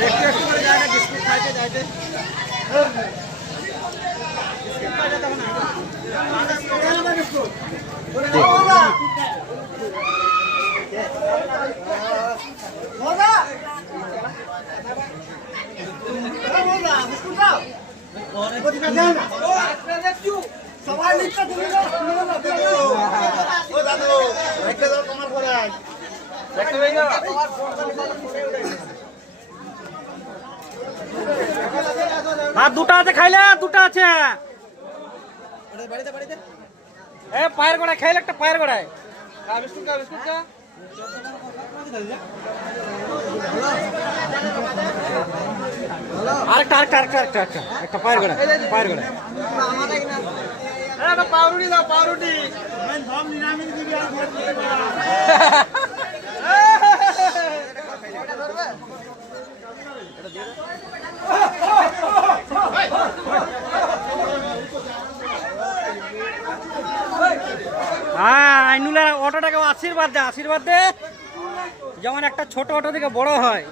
একটু একটু করে যায় না বিস্কুট খাইতে যাইতে বিস্কুট খাইতে তখন সবাই লিখতে তুমি ও দাদু রেখে দাও তোমার পরে দেখতে পাই না আর দুটো আছে খাইলে দুটো আছে বাড়িতে বাড়িতে এ পায়ের গোড়ায় খাইলে একটা পায়ের গোড়ায় বিস্কুট কা আরেকটা একটা পায়ের গোড়ায় পাউরুটি দাও পাউরুটি ধম নিরামিষ দিবি আর ভোট দিতে আইনুলের অটোটাকে আশীর্বাদ দে যেমন একটা ছোট অটো থেকে বড় হয়।